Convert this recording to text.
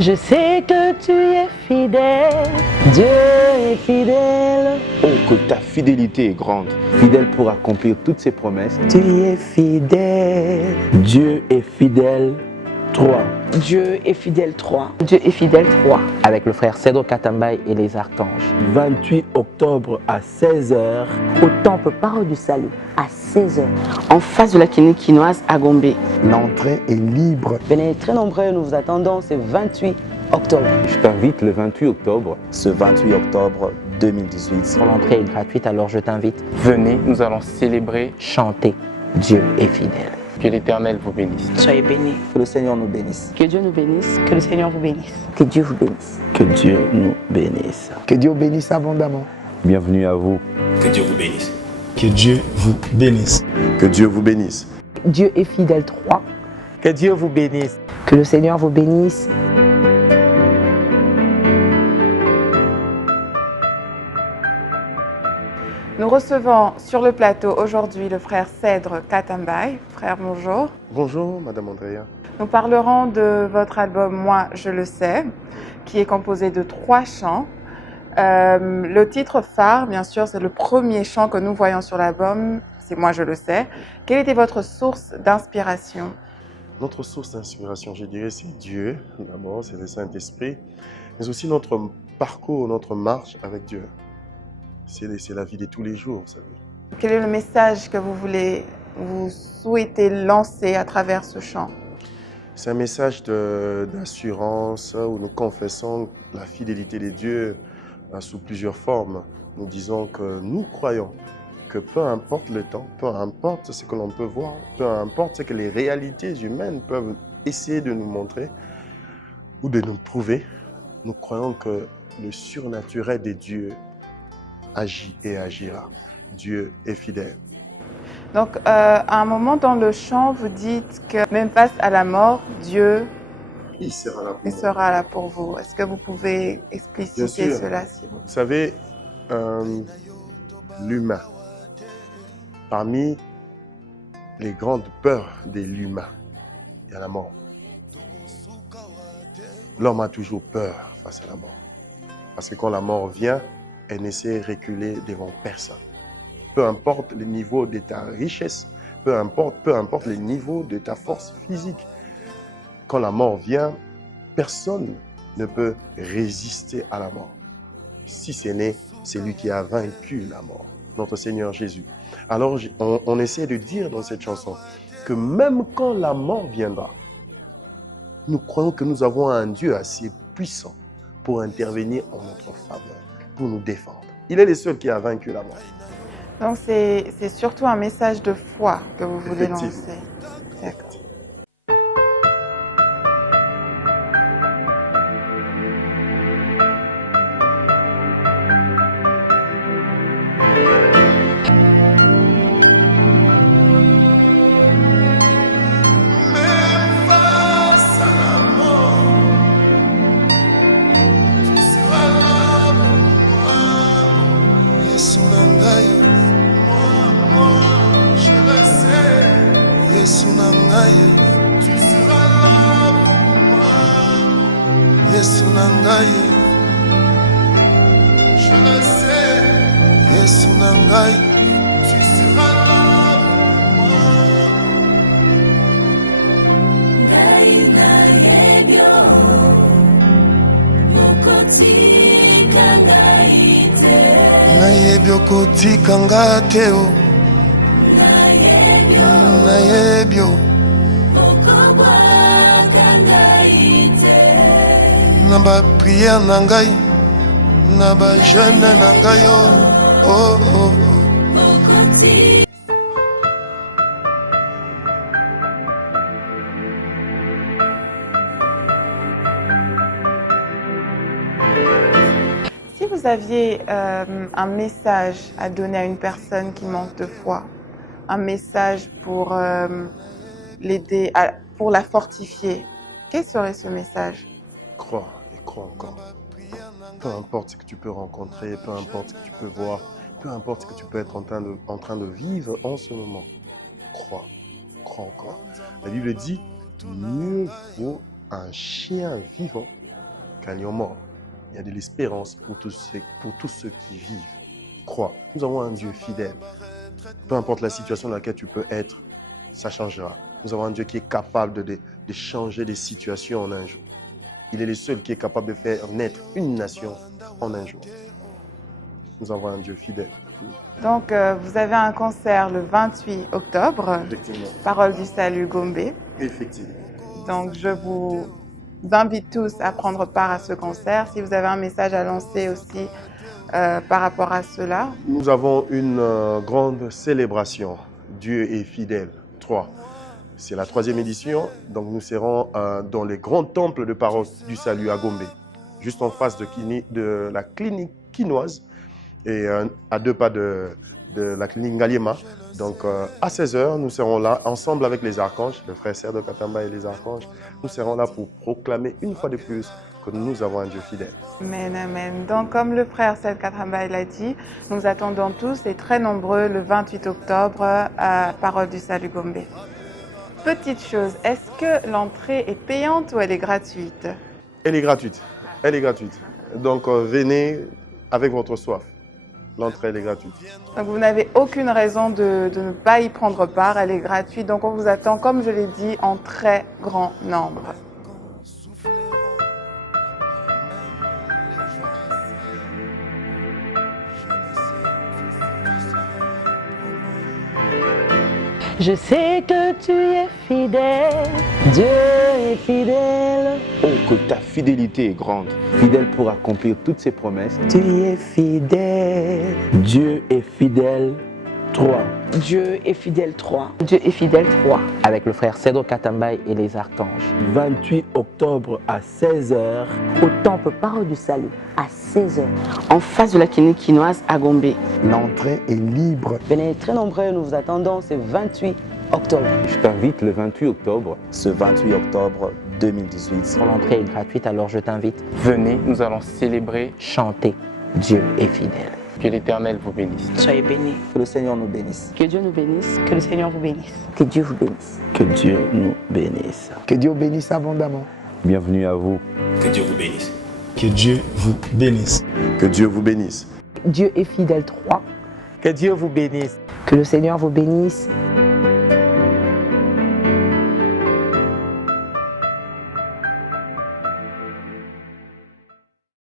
Je sais que tu es fidèle, Dieu est fidèle. Oh, que ta fidélité est grande, fidèle pour accomplir toutes ses promesses. Tu es fidèle. Dieu est fidèle. 3. Dieu est fidèle 3. Dieu est fidèle 3. Avec le frère Cedro Katambaye et les archanges. 28 octobre à 16h. Au temple Parole du Salut à 16h. En face de la clinique chinoise à Gombe. L'entrée est libre. Venez très nombreux, nous vous attendons ce 28 octobre. Je t'invite le 28 octobre. Ce 28 octobre 2018. L'entrée est gratuite, alors je t'invite. Venez, nous allons célébrer. Chanter. Dieu est fidèle. Que l'Éternel vous bénisse. Soyez bénis. Que le Seigneur nous bénisse. Que Dieu nous bénisse. Que le Seigneur vous bénisse. Que Dieu vous bénisse. Que Dieu nous bénisse. Que Dieu bénisse abondamment. Bienvenue à vous. Que Dieu vous bénisse. Que Dieu vous bénisse. Que Dieu vous bénisse. Dieu est fidèle 3. Que Dieu vous bénisse. Que le Seigneur vous bénisse. Nous recevons sur le plateau aujourd'hui le frère Cedro Katambaye. Frère, bonjour. Bonjour, Madame Andrea. Nous parlerons de votre album « Moi, je le sais », qui est composé de 3 chants. Le titre phare, bien sûr, c'est le premier chant que nous voyons sur l'album, c'est « Moi, je le sais ». Quelle était votre source d'inspiration? Notre source d'inspiration, je dirais, c'est Dieu. D'abord, c'est le Saint-Esprit, mais aussi notre parcours, notre marche avec Dieu. C'est la vie de tous les jours, vous savez. Quel est le message que vous souhaitez lancer à travers ce chant? C'est un message d'assurance où nous confessons la fidélité de Dieu sous plusieurs formes. Nous disons que nous croyons que peu importe le temps, peu importe ce que l'on peut voir, peu importe ce que les réalités humaines peuvent essayer de nous montrer ou de nous prouver, nous croyons que le surnaturel de Dieu agit et agira. Dieu est fidèle. Donc, à un moment dans le chant, vous dites que même face à la mort, Dieu il sera là pour vous. Est-ce que vous pouvez expliciter cela, s'il vous plaît? Vous savez, l'humain, parmi les grandes peurs de l'humain, il y a la mort. L'homme a toujours peur face à la mort. Parce que quand la mort vient, elle ne sait reculer devant personne. Peu importe le niveau de ta richesse, peu importe le niveau de ta force physique. Quand la mort vient, personne ne peut résister à la mort. Si ce n'est celui qui a vaincu la mort, notre Seigneur Jésus. Alors on essaie de dire dans cette chanson que même quand la mort viendra, nous croyons que nous avons un Dieu assez puissant pour intervenir en notre faveur, pour nous défendre. Il est le seul qui a vaincu la mort. Donc c'est surtout un message de foi que vous voulez lancer. D'accord. Nayebi okotika nga te o, nayebi o, na bapriere na ngai, na bajeune na ngai o, oh, oh. Si vous aviez un message à donner à une personne qui manque de foi, un message pour l'aider, pour la fortifier, quel serait ce message? Crois et crois encore. Peu importe ce que tu peux rencontrer, peu importe ce que tu peux voir, peu importe ce que tu peux être en train de vivre en ce moment, crois encore. La Bible dit, mieux vaut un chien vivant craignons mort. Il y a de l'espérance pour tous ceux qui vivent. Crois, nous avons un Dieu fidèle. Peu importe la situation dans laquelle tu peux être, ça changera. Nous avons un Dieu qui est capable de changer des situations en un jour. Il est le seul qui est capable de faire naître une nation en un jour. Nous avons un Dieu fidèle. Donc, vous avez un concert le 28 octobre, Effectivement. Parole du Salut Gombe. Effectivement. Donc, je vous invite tous à prendre part à ce concert. Si vous avez un message à lancer aussi par rapport à cela. Nous avons une grande célébration. Dieu est fidèle. 3. C'est la 3e édition. Donc, nous serons dans les grands temples de Parole du Salut à Gombe, juste en face de la clinique quinoise et à 2 pas de la clinique Ngaliema. Donc, à 16h, nous serons là ensemble avec les archanges, le frère Serdo Katamba et les archanges. Nous serons là pour proclamer une fois de plus que nous avons un Dieu fidèle. Amen, amen. Donc, comme le frère Serdo Katamba l'a dit, nous attendons tous et très nombreux le 28 octobre à Parole du Salut Gombe. Petite chose, est-ce que l'entrée est payante ou elle est gratuite? Elle est gratuite. Elle est gratuite. Donc, venez avec votre soif. L'entrée, elle est gratuite. Donc, vous n'avez aucune raison de ne pas y prendre part. Elle est gratuite. Donc, on vous attend, comme je l'ai dit, en très grand nombre. Je sais que tu es fidèle, Dieu est fidèle. Oh, que ta fidélité est grande, fidèle pour accomplir toutes ses promesses. Tu es fidèle. Dieu est fidèle. 3. Dieu est fidèle 3. Dieu est fidèle 3. Avec le frère Cedro Katambay et les archanges. 28 octobre à 16h. Au temple Parole du Salut, à 16h, en face de la clinique quinoise à Gombe. L'entrée est libre. Venez très nombreux, nous vous attendons ce 28 octobre. Je t'invite le 28 octobre. Ce 28 octobre 2018. L'entrée est gratuite, alors je t'invite. Venez, nous allons célébrer. Chanter. Dieu est fidèle. Que l'Éternel vous bénisse. Soyez bénis. Que le Seigneur nous bénisse. Que Dieu nous bénisse. Que le Seigneur vous bénisse. Que Dieu vous bénisse. Que Dieu nous bénisse. Que Dieu bénisse abondamment. Bienvenue à vous. Que Dieu vous bénisse. Que Dieu vous bénisse. Que Dieu vous bénisse. Dieu est fidèle 3. Que Dieu vous bénisse. Que le Seigneur vous bénisse.